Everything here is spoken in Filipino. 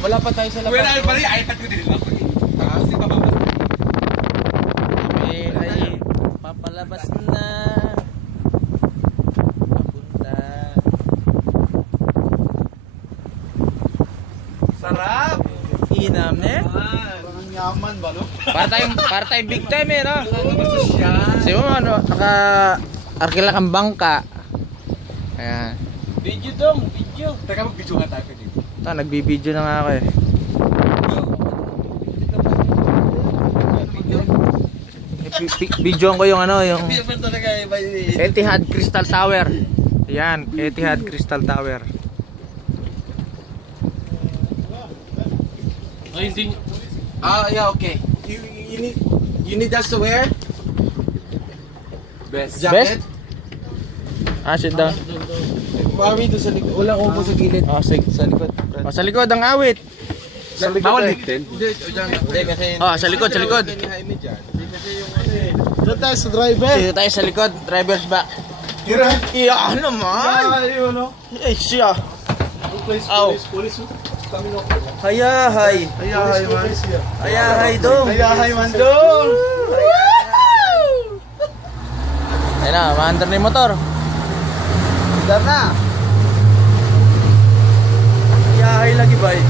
Wala pa tayo sa labas. Wala pa rin, iPad ko din lang. Kasi papabas. Kami ay papalabas na. Papunta. Sarap! Inam ne? Parang yaman ba, no? Para tayong big time eh, no? Masosyal. Kasi mo ano, arkila kang bangka. Ayan. Video dong, video. Teka, mag-video nga tayo dito. Ito, nagbibideo na nga ako eh. Videoan ko yung ano, yung Video pa talaga iba yun. Etihad Crystal Tower. Yan, Etihad Crystal Tower. Oh, hindi. Yeah, okay. You need us to wear? Best. Jacket? Sit down. Mami doon sa likod. Walang upo sa gilid. Sige. Sa likod. Sa likod ang awit. Sa likod. Bawal eh. dito. Hindi kasi... Sa likod, sa likod. Hindi kasi yung ano eh. Doon tayo sa driver. Dito tayo sa likod, driver's back. Tira. Iya naman. Ayun, no? Eh siya. Police. Kami no. Hayahay. Ayahay man. Hayahay dong. Ayahay man dong. Ayun na, maandar na yung motor. Dar na. Hayahay lagi ba eh.